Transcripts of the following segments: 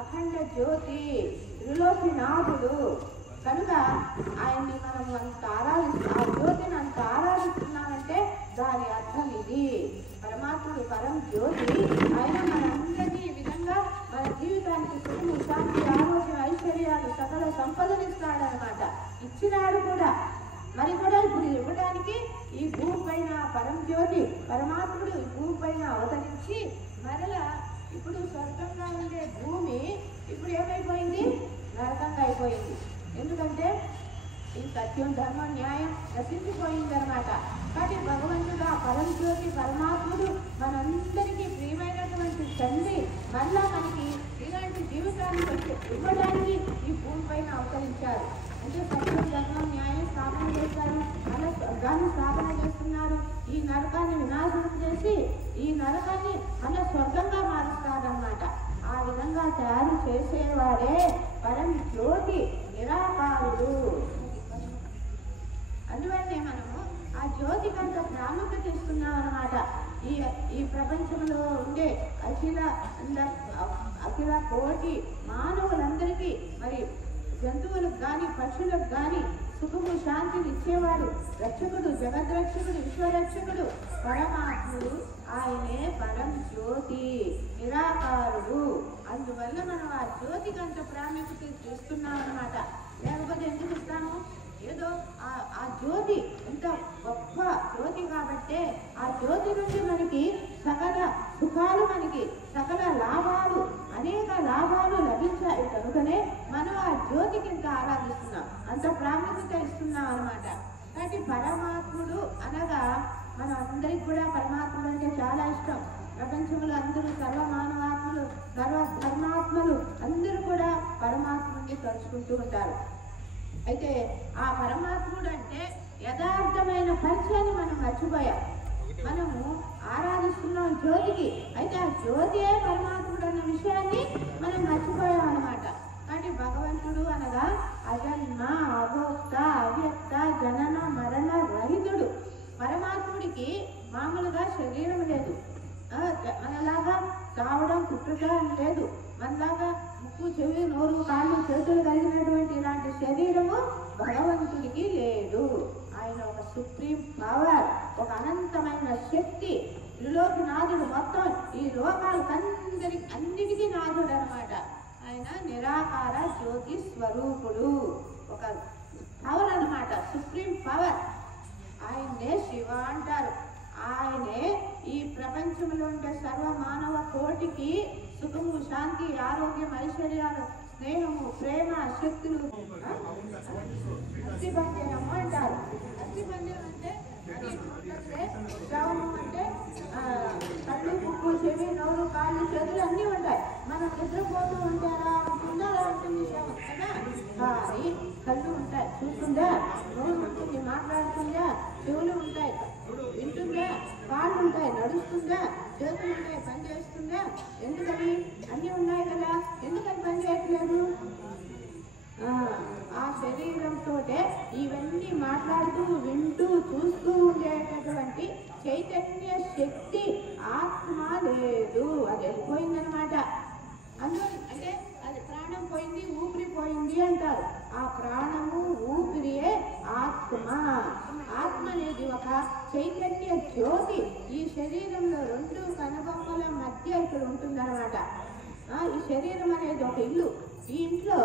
అఖండ జ్యోతి త్రిలోకినాథుడు కనుక ఆయన్ని మనం అంత ఆ జ్యోతిని అంత ఆరాధిస్తున్నామంటే దాని అర్థం ఇది. పరమాత్ముడు పరం జ్యోతి, ఆయన మనందరినీ ఈ విధంగా మన జీవితానికి సుఖము శాంతి ఆరోగ్యం ఐశ్వర్యాలు సకల సంపదనిస్తాడనమాట. ఇచ్చినాడు కూడా. మరి కూడా ఇప్పుడు ఇవ్వడానికి ఈ భూమి పైన పరం జ్యోతి పరమాత్ముడు ఈ భూమి పైన అవతరించి మరలా ఇప్పుడు స్వర్గంగా ఉండే భూమి ఇప్పుడు ఏమైపోయింది? నరకంగా అయిపోయింది. ఎందుకంటే ఈ సత్యం ధర్మం న్యాయం నశించిపోయిందనమాట. కాబట్టి భగవంతుడు ఆ పరం జ్యోతి పరమాత్ముడు మనందరికీ ప్రియమైనటువంటి తండ్రి మళ్ళా మనకి ఇలాంటి జీవితాన్ని ఇవ్వడానికి ఈ భూమి పైన అవతరించారు. అంటే సత్యం ధర్మం న్యాయం స్థాపన చేశారు, అలా స్వర్గాన్ని స్థాపన చేస్తున్నారు. ఈ నరకాన్ని వినాశనం చేసి ఈ నరకాన్ని అలా స్వర్గంగా మారుస్తారన్నమాట. ఆ విధంగా తయారు చేసేవాడే పరం జ్యోతి నిరాకారుడు. అందువల్లనే మనము ఆ జ్యోతికి అంత ప్రాముఖ్యత ఇస్తున్నాం అన్నమాట. ఈ ప్రపంచంలో ఉండే అఖిల కోటి మానవులందరికీ మరి జంతువులకు కానీ పక్షులకు కానీ సుఖము శాంతిని ఇచ్చేవాడు రక్షకుడు, జగద్రక్షకుడు, విశ్వరక్షకుడు పరమాత్ముడు. ఆయనే పరం జ్యోతి నిరాకారుడు. అందువల్ల మనం ఆ జ్యోతికి అంత ప్రాముఖ్యత ఇస్తున్నాం అన్నమాట. లేకపోతే ఎందుకు ఇస్తాము? ఏదో ఆ జ్యోతి ఎంత గొప్ప జ్యోతి కాబట్టే ఆ జ్యోతి నుండి మనకి సకల సుఖాలు, మనకి సకల లాభాలు, అనేక లాభాలు లభించాయి. కనుకనే మనం ఆ జ్యోతికి ఇంత ఆరాధిస్తున్నాం, అంత ప్రాముఖ్యత ఇస్తున్నాం అన్నమాట. కాబట్టి పరమాత్ముడు అనగా మన అందరికి కూడా పరమాత్ముడు అంటే చాలా ఇష్టం. ప్రపంచంలో అందరూ సర్వమానవాత్ములు సర్వధర్మాత్మలు అందరూ కూడా పరమాత్ముడిని తలుచుకుంటూ ఉంటారు. అయితే ఆ పరమాత్ముడు అంటే యథార్థమైన పరిచయాన్ని మనం మర్చిపోయాం. మనము ఆరాధిస్తున్నాం జ్యోతికి, అయితే ఆ జ్యోతియే పరమాత్ముడు అన్న విషయాన్ని మనం మర్చిపోయాం అన్నమాట. కాబట్టి భగవంతుడు అనగా అజన్మ అభోక్త అవ్యక్త జనన మరణ రహితుడు. పరమాత్ముడికి మామూలుగా శరీరం లేదు, మనలాగా చావడం పుట్టుట లేదు, మనలాగా ముక్కు చెవి నోరు కాళ్ళు చేతులు కలిగినటువంటి ఇలాంటి శరీరము భగవంతుడికి లేదు. ఆయన ఒక సుప్రీం పవర్, ఒక అనంతమైన శక్తి, త్రిలోకినాథుడు. మొత్తం ఈ అన్నిటికీ నాథుడు అనమాట. ఆయన నిరాకార జ్యోతి స్వరూపుడు, ఒక పవర్ అనమాట, సుప్రీం పవర్. ఆయన్నే శివ అంటారు. ఆయనే ఈ ప్రపంచంలో ఉండే సర్వమానవ కోటికి సుఖము శాంతి ఆరోగ్యం ఐశ్వర్యాలు స్నేహము ప్రేమ శక్తులు అస్థిపంజరము అంటారు. అస్థిపంజరం అంటే శ్రవణం అంటే కళ్ళు ముక్కు చెవి నోరు కాళ్ళు చేతులు అన్నీ ఉంటాయి. మనం నిద్రపోతూ ఉంటారా ఉంటుందా ఉంటుంది కదా. కానీ కళ్ళు ఉంటాయి, చూస్తుందా, నోరు ఉంటుంది, మాట్లాడుతుందా, చెవులు ఉంటాయి, వింటుందా, కాళ్ళు ఉంటాయి, నడుస్తుందా, చేతులు ఉంటాయి, పని చేస్తుందా. ఎందుకని? అన్నీ ఉన్నాయి కదా, ఎందుకని పని చేయట్లేదు? ఆ శరీరంతో ఇవన్నీ మాట్లాడుతూ వింటూ చూస్తూ ఉండేటటువంటి చైతన్య శక్తి ఆత్మ లేదు, అది వెళ్ళిపోయిందనమాట. అంటే అది ప్రాణం పోయింది, ఊపిరి పోయింది అంటారు. ఆ ప్రాణము ఊపిరియే ఆత్మ. ఆత్మ అనేది ఒక చైతన్య జ్యోతి. ఈ శరీరంలో రెండు కనుబొమ్మల మధ్య ఇక్కడ ఉంటుందన్నమాట. ఈ శరీరం అనేది ఒక ఇల్లు. ఈ ఇంట్లో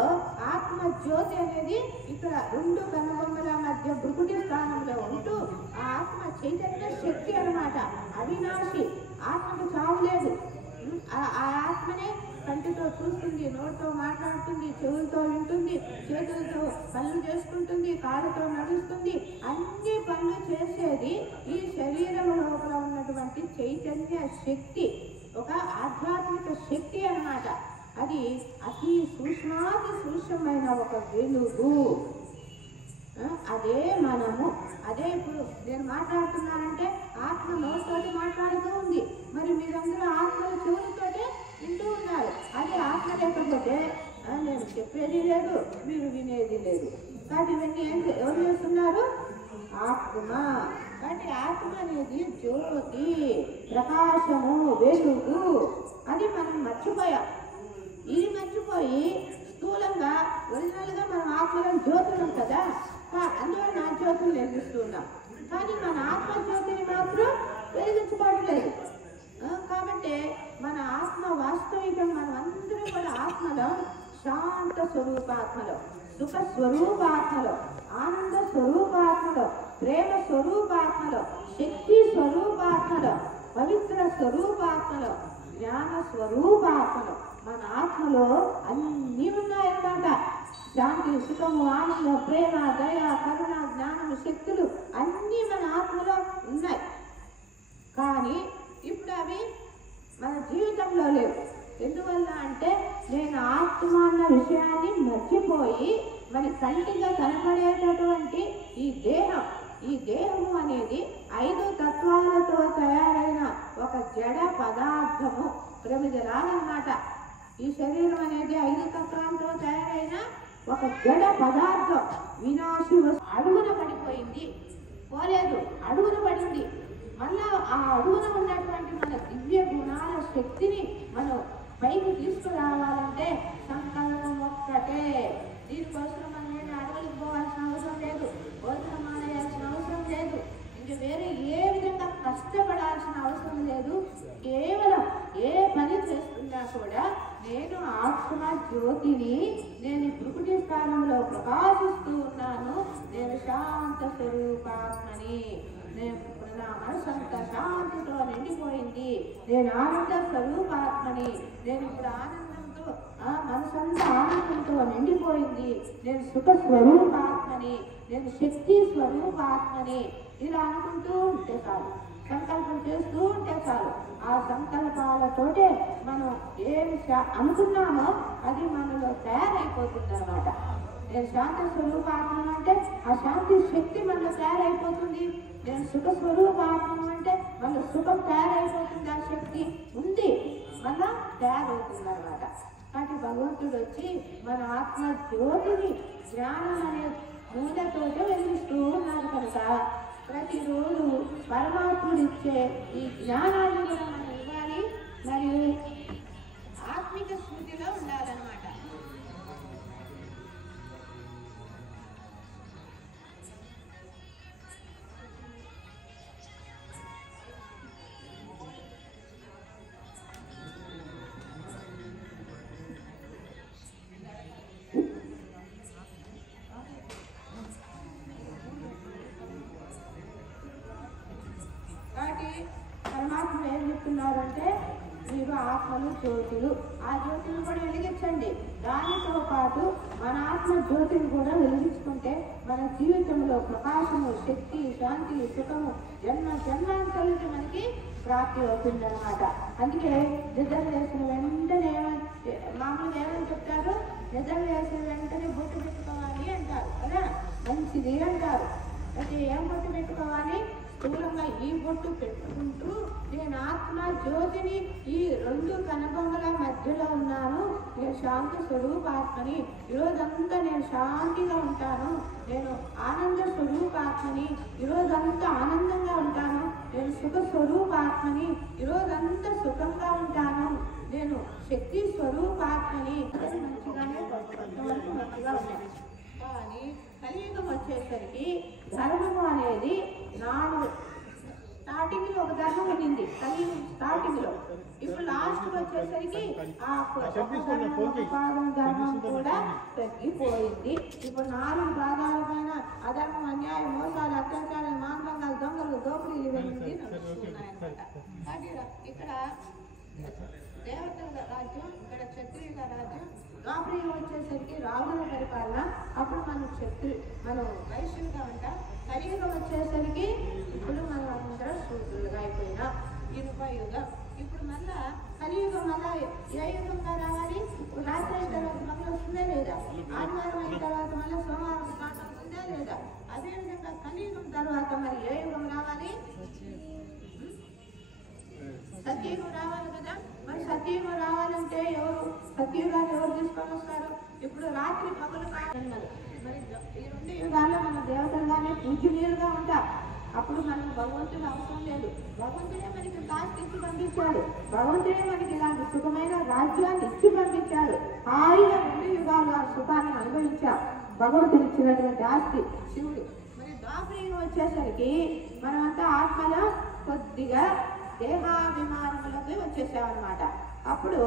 ఆత్మ జ్యోతి అనేది ఇక్కడ రెండు కనుబొమ్మల మధ్య భృకుటి స్థానంలో ఉంటూ ఆ ఆత్మ చైతన్య శక్తి అన్నమాట. అవినాశి, ఆత్మకు చావు లేదు. ఆ ఆత్మనే కంటితో చూస్తుంది, నోటితో మాట్లాడుతుంది, చెవులతో వింటుంది, చేతులతో పనులు చేసుకుంటుంది, కాళ్ళతో నడుస్తుంది. అన్ని పనులు చేసేది ఈ శరీరం లోపల ఉన్నటువంటి చైతన్య శక్తి, ఒక ఆధ్యాత్మిక శక్తి అన్నమాట. అది అతి సూక్ష్మాతి సూక్ష్మమైన ఒక వెలుగు. అదే మనము. అదే ఇప్పుడు నేను మాట్లాడుతున్నానంటే ఆత్మ నోటితోటి మాట్లాడుతూ ఉంది. మరి మీరందరూ ఆత్మల చెవులతోటే వింటూ ఉన్నారు. అదే ఆత్మ లేకపోతే నేను చెప్పేది లేదు, మీరు వినేది లేదు. కాబట్టి ఇవన్నీ ఎవరు చేస్తున్నారు? ఆత్మ. కాబట్టి ఆత్మ అనేది జ్యోతి, ప్రకాశము, వెలుగు. అది మనం మర్చిపోయాం. ఇది మర్చిపోయి స్థూలంగా ఒరిజినల్గా మనం ఆత్మలో జ్యోతులు కదా, అందువల్ల నా జ్యోతులు వెలిగిస్తున్నాం. కానీ మన ఆత్మ జ్యోతిని మాత్రం వెలిగించుకోవట్లేదు. కాబట్టి మన ఆత్మ వాస్తవికం మనం అందరం కూడా ఆత్మలో, శాంత స్వరూపాత్మలో, సుఖ స్వరూపాత్మలో, ఆనంద స్వరూపాత్మలో, ప్రేమ స్వరూపాత్మలో, శక్తి స్వరూపాత్మలో, పవిత్ర స్వరూపాత్మలో, జ్ఞాన స్వరూపాత్మలో మన ఆత్మలో అన్నీ ఉన్నాయన్నమాట. శాంతి, సుఖము, ఆనందం, ప్రేమ, దయ, కరుణ, జ్ఞానము, శక్తులు అన్నీ మన ఆత్మలో ఉన్నాయి. కానీ ఇప్పుడు అవి మన జీవితంలో లేవు. ఎందువల్ల అంటే నేను ఆత్మ అన్న విషయాన్ని మర్చిపోయి మన కంటిగా కనపడేటటువంటి ఈ దేహము అనేది 5 తత్వాలతో తయారైన ఒక జడ పదార్థము, ప్రమిదలాలన్నమాట. ఈ శరీరం అనేది 5 తత్వాలతో తయారైన ఒక జడ పదార్థం. వినాశి అడుగున పడిపోయింది, పోలేదు, అడుగున పడింది. మళ్ళా ఆ అడుగున ఉన్నటువంటి మన దివ్య గుణాల శక్తిని మనం పైకి తీసుకురావాలంటే సంకల్పం ఒక్కటే. దీనికోసం మనం నేను అడవులకు పోవాల్సిన అవసరం లేదు, భోజనం మానేయాల్సిన అవసరం లేదు, ఇంకా వేరే ఏ విధంగా కష్టపడాల్సిన అవసరం లేదు. కేవలం ఏ పని చేస్తున్నా కూడా నేను ఆత్మ జ్యోతిని, నేను ప్రకృతి స్థానంలో ప్రకాశిస్తూ ఉన్నాను, నేను శాంత స్వరూపాత్మని, నా మనసంతా శాంతితో నిండిపోయింది, నేను ఆనంద స్వరూపాత్మని, నేను ఇప్పుడు ఆనందంతో మనసంతా ఆనందంతో నిండిపోయింది, నేను సుఖ స్వరూపాత్మని, నేను శక్తి స్వరూపాత్మని, ఇలా అనుకుంటూ ఉంటే చాలు, సంకల్పం చేస్తూ ఉంటే చాలు. ఆ సంకల్పాలతోటే మనం ఏమి అనుకున్నామో అది మనలో తయారైపోతుంది అన్నమాట. నేను శాంత స్వరూపాత్మ అంటే ఆ శాంతి శక్తి మనలో తయారైపోతుంది. నేను సుఖ స్వరూపాత్మ అంటే మన సుఖం తయారైపోతుంది. ఆ శక్తి ఉంది మళ్ళా తయారవుతుంది అన్నమాట. కాబట్టి భగవంతుడు వచ్చి మన ఆత్మ జ్యోతిని జ్ఞానం అనే మూలతోటే వెలిగిస్తూ ఉన్నారు కనుక ప్రతిరోజు పరమాత్ముడు ఇచ్చే ఈ జ్ఞానాన్ని కూడా మనం ఇవ్వాలి, మరియు ఆత్మిక స్మృతిలో ఉండాలన్నమాట. పరమాత్మ ఏం చెప్తున్నారంటే మీరు ఆత్మలు జ్యోతులు, ఆ జ్యోతిని కూడా వెలిగించండి. దానితో పాటు మన ఆత్మ జ్యోతిని కూడా వెలిగించుకుంటే మన జీవితంలో ప్రకాశము, శక్తి, శాంతి, సుఖము జన్మాంతరాలకి మనకి ప్రాప్తి అవుతుంది అన్నమాట. అందుకే నిద్ర వేసిన వెంటనే మామూలుగా ఏమని చెప్తారు, నిద్ర వేసిన వెంటనే బొట్టు పెట్టుకోవాలి అంటారు కదా, మంచిది అంటారు. అయితే ఏం బొట్టు పెట్టుకోవాలి? స్థూలంగా ఈ బొట్టు పెట్టుకుంటూ నేను ఆత్మ జ్యోతిని ఈ 2 కనుబొమ్మల మధ్యలో ఉన్నాను, నేను శాంతి స్వరూపాత్మని, ఈరోజంతా నేను శాంతిగా ఉంటాను, నేను ఆనంద స్వరూపాత్మని, ఈరోజంతా ఆనందంగా ఉంటాను, నేను సుఖ స్వరూపాత్మని, ఈరోజంతా సుఖంగా ఉంటాను, నేను శక్తి స్వరూపాత్మని. మంచిగానే కొంతవరకు మంచిగా ఉన్నాయి. కానీ కలియుగం వచ్చేసరికి ధర్మము అనేది 4 స్టార్టింగ్ లో ఒక ధర్మం ఉండింది కలియుగం స్టార్టింగ్ లో. ఇప్పుడు లాస్ట్ వచ్చేసరికి ఆ పాదం ధర్మం కూడా తగ్గిపోయింది. ఇప్పుడు 4 భాగాల పైన అధర్మం, అన్యాయం, మోసాలు, అత్యాచారాలు, మానవంగాలు, దొంగలు, దోపిడీలు ఇవన్నీ నడుస్తున్నాయన్నమాట. ఇక్కడ దేవతల రాజ్యం, ఇక్కడ క్షత్రియుల రాజ్యం. ద్వాపరయుగం వచ్చేసరికి రాజుల పరిపాలన, అప్పుడు మనం వైశ్యులుగా ఉంటాం. కలియుగం వచ్చేసరికి ఇప్పుడు మనం అందరం శూద్రులుగా అయిపోయినా. ఇనుప యుగం. ఇప్పుడు మళ్ళా కలియుగం మళ్ళా ఏ యుగంగా రావాలి? రాత్రి అయిన తర్వాత మళ్ళీ వస్తుందా లేదా? ఆదివారం అయిన తర్వాత మళ్ళీ సోమవారం స్టార్ట్ అవుతుందా లేదా? అదేవిధంగా కలియుగం తర్వాత మరి ఏ యుగం రావాలి? సత్యయుగం రావాలి కదా. మరి సత్యయుగం రావాలంటే సత్యయుగాన్ని ఎవరు తీసుకొని వస్తారు? ఇప్పుడు రాత్రి పగలు కావాలన్నారు. మరి ఈ 2 యుగాల్లో మన దేవతలుగానే పూజనీయులుగా ఉంటాం. అప్పుడు మనకు భగవంతుడు అవసరం లేదు. భగవంతుడే మనకి కాస్ట్ ఇచ్చి పంపించాడు. భగవంతుడే మనకి ఇలాంటి సుఖమైన రాజ్యాన్ని ఇచ్చి పంపించాడు. హాయిగా 2 యుగాలు ఆ సుఖాన్ని అనుభవించాం. భగవంతుడు ఇచ్చినటువంటి ఆస్తి శివుడు. మరి ద్వాపరయుగం వచ్చేసరికి మనమంతా ఆత్మలో కొద్దిగా దేహాభిమానములకి వచ్చేసామన్నమాట. అప్పుడు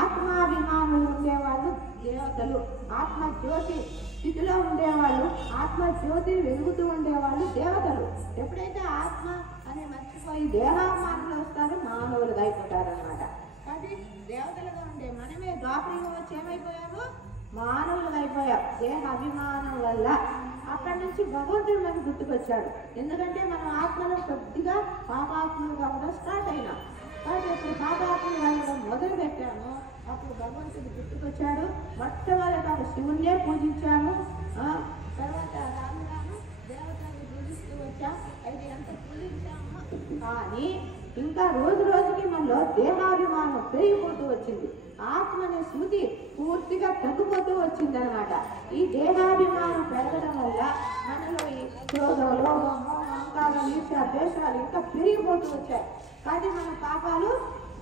ఆత్మాభిమానులు ఉండేవాళ్ళు దేవతలు, ఆత్మజ్యోతి స్థితిలో ఉండేవాళ్ళు, ఆత్మజ్యోతి వెలుగుతూ ఉండేవాళ్ళు దేవతలు. ఎప్పుడైతే ఆత్మ అని మర్చిపోయి దేహాభిమానులు వస్తారో మానవులుగా అయిపోతారనమాట. కాబట్టి దేవతలుగా ఉండే మనమే ద్వాపరయుగం వచ్చి ఏమైపోయాము? మానవులుగా అయిపోయాం దేహ అభిమానం వల్ల. అక్కడి నుంచి భగవంతుడు మనకు గుర్తుకొచ్చాడు. ఎందుకంటే మనం ఆత్మలో కొద్దిగా పాపాత్ములుగా కూడా స్టార్ట్ అయినాం. కాబట్టి ఇప్పుడు పాపాత్ములు అవ్వడం మొదలు పెట్టాము. అప్పుడు భగవంతుడు గుర్తుకొచ్చాడు. మొట్టమొదట శివుణ్ణే పూజించాము. తర్వాత రాను రాను దేవతలను పూజిస్తూ వచ్చాం. అయితే ఎంత పూజించాము కానీ ఇంకా రోజు రోజుకి మనలో దేహాభిమానం పెరిగిపోతూ వచ్చింది. ఆత్మ అనే స్మృతి పూర్తిగా తగ్గిపోతూ వచ్చింది అనమాట. ఈ దేహాభిమానం పెరగడం వల్ల మనలో ఈ క్రోధం, లోభం, అహంకారం, ఈర్ష్య, ద్వేషాలు ఇంకా పెరిగిపోతూ వచ్చాయి. కాబట్టి మన పాపాలు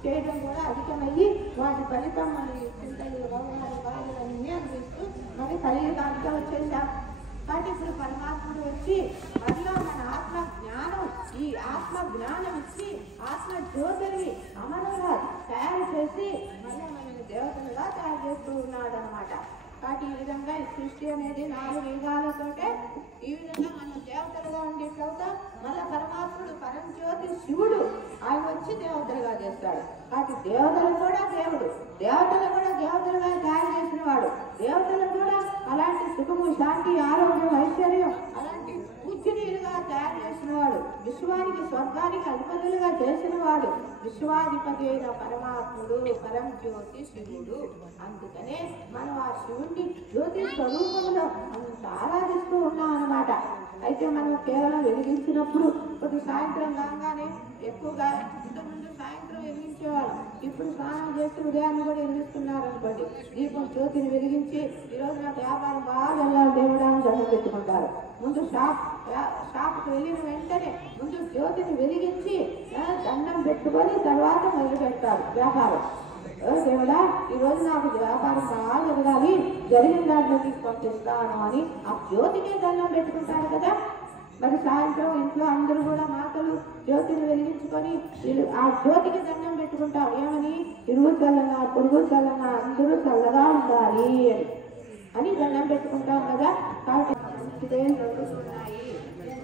చేయడం కూడా అధికమయ్యి వాటి ఫలితం మన చింతలు, రోగాలు, బాధలు అన్నీ అనిపిస్తూ మరి కలియుగానికి వచ్చేసాం. కాబట్టి ఇప్పుడు పరమాత్ముడు వచ్చి మళ్ళా మన ఆత్మ జ్ఞానం, ఈ ఆత్మ జ్ఞానం ఇచ్చి ఆత్మ జ్యోతిని అమరుగా తయారు చేసి మళ్ళీ మనల్ని దేవతలుగా తయారు చేస్తూ ఉన్నాడు అనమాట. కాబట్టి ఈ విధంగా ఈ సృష్టి అనేది 4 యుగాలతోటే ఈ విధంగా మనం దేవతలుగా ఉండేట్లవుతా. మళ్ళీ పరమాత్ముడు పరంజ్యోతి శివుడు ఆయన వచ్చి దేవతలుగా చేస్తాడు. కాబట్టి దేవతలు కూడా దేవుడు, దేవతలు కూడా దేవతలుగా తయారు చేసిన వాడు, దేవతలు కూడా అలాంటి సుఖము, శాంతి, ఆరోగ్యం, ఐశ్వర్యం అలాంటి పూజ్యనీయులుగా తయారు చేసిన వాడు, విశ్వానికి స్వర్గానికి అధిపతులుగా చేసిన వాడు విశ్వాధిపతి అయిన పరమాత్ముడు పరంజ్యోతి శివుడు. అందుకనే మనం ఆ శివుడిని జ్యోతి స్వరూపంలో అంత ఆరాధిస్తూ ఉన్నాం అన్నమాట. అయితే మనం కేవలం వెలిగించినప్పుడు కొద్ది సాయంత్రం కాగానే ఎక్కువగా ఇంతకుముందు సాయంత్రం వెలిగించేవాళ్ళం, ఇప్పుడు స్నానం చేసి ఉదయాన్ని కూడా వెలిగిస్తున్నారు అనుకోండి. దీపం జ్యోతిని వెలిగించి ఈరోజు నాకు వ్యాపారం బాగా వెళ్ళాలి దేవుడానికి దండం పెట్టుకుంటారు. ముందు షాప్కి వెళ్ళిన వెంటనే ముందు జ్యోతిని వెలిగించి దండం పెట్టుకొని తర్వాత మొదలు పెడతారు వ్యాపారం. దేవుడా ఈరోజు నాకు వ్యాపారం బాగా జరగాలి, జరిగిన దాంట్లో నీకు పంపిస్తాను అని ఆ జ్యోతికే దండం పెట్టుకుంటారు కదా. మరి సాయంత్రం ఇంట్లో అందరూ కూడా మాటలు జ్యోతిని వెలిగించుకొని ఆ జ్యోతికి దండం పెట్టుకుంటాం. ఏమని? ఇరుగు చల్లగా పొరుగు చల్లగా అందరూ చల్లగా ఉండాలి అని దండం పెట్టుకుంటాం కదా. కాబట్టి మంచిదే జరుగుతున్నాయి,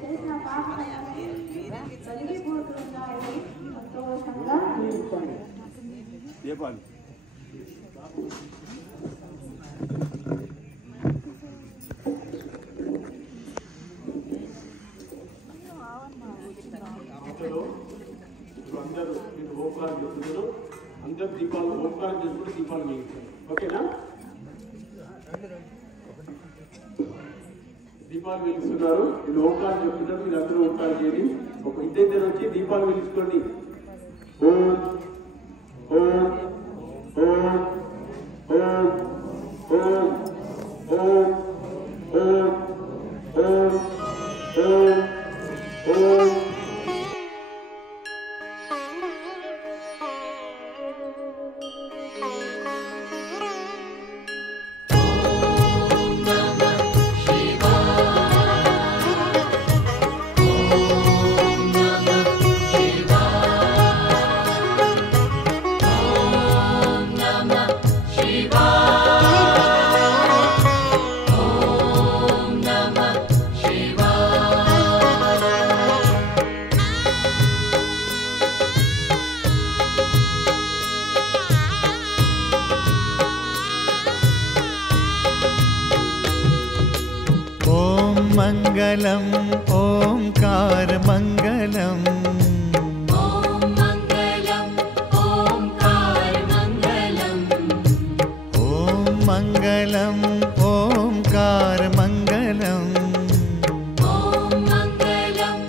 చేసిన పాపాలన్నీ కలిగిపోతున్నాయి, సంతోషంగా తీసుకోండి. అందరు దీపాలు ఓంకారం చేసుకుంటే దీపాలు మిగులుతాయి. ఓకేనా? దీపాలు వెలిగిస్తున్నారు, వీళ్ళు ఓంకారం చెప్తున్నారు, మీరు అందరూ ఓంకారం చేయండి. ఒక ఇద్దరు వచ్చి దీపాలు వెలిగించుకోండి. ఓం ఓం ఓం ఓం ఓం ఓం ఓం ఓం ఓం ఓం. मंगलम ओंकार मंगलम, ओम मंगलम ओंकार मंगलम, ओम मंगलम ओंकार मंगलम, ओम मंगलम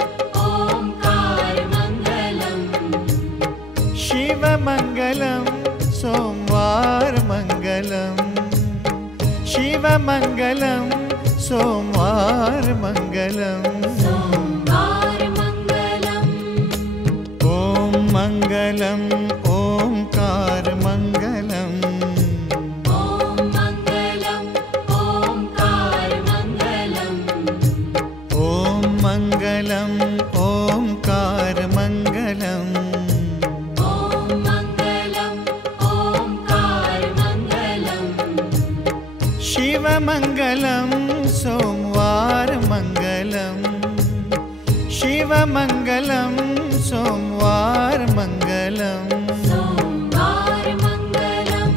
ओंकार मंगलम, शिव मंगलम सोमवार मंगलम, शिव मंगलम सोमवार मंगलम, सोमवार मंगलम, ओम मंगलम मंगलम ओंकार मंगलम ॐ मङ्गलम् ओङ्कार मङ्गलम् ओम मंगलम ओंकार मंगलम ॐ मङ्गलम् ओङ्कार मङ्गलम् शिव मंगलम सोमवार मंगलम शिव मंगलम सोमवार मंगलम सोमवार मङ्गलम्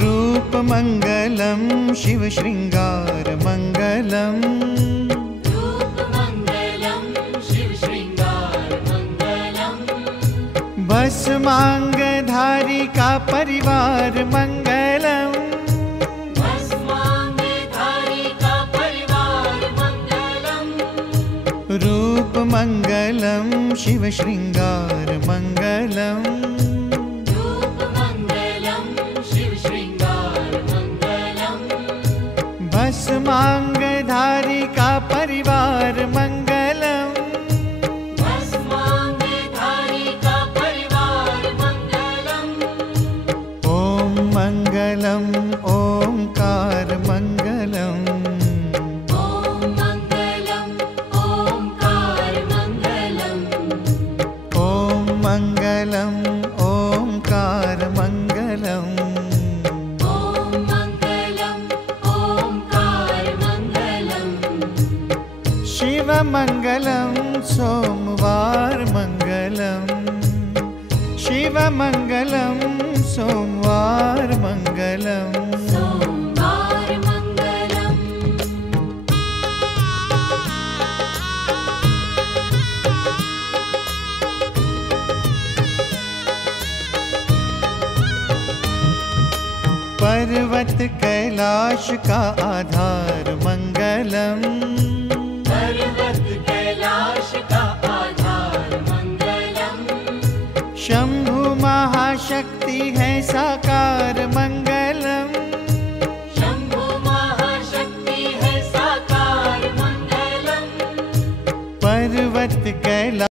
रूप मंगलम शिव श्रृंगार मंगलम रूपमङ्गलं शिवशृङ्गार मङ्गलम् भस्मांगधारी का परिवार मंगलम भस्माङ्गधारी का परिवार मङ्गलम् रूप मंगलम शिव श्रृंगार मंगलम रूपमङ्गलं शिवशृङ्गार मङ्गलम् भस्मांगधारी का परिवार मंगलम भस्माङ्गधारी का परिवार मङ्गलम् ओम मंगलम ओंकार मंगलम ॐ मङ्गलम् ओङ्कार मङ्गलम् ओम मंगलम ओंकार मंगलम ॐ मङ्गलम् ओङ्कार मङ्गलम् शिव मंगलम सोमवार मंगलम शिव मंगलम सोमवार मंगलम सोमवार मङ्गलम् पर्वत कैलाश का आधार मंगलम पर्वत कैलाश का आधार मङ्गलम् शंभु महाशक्ति है साकार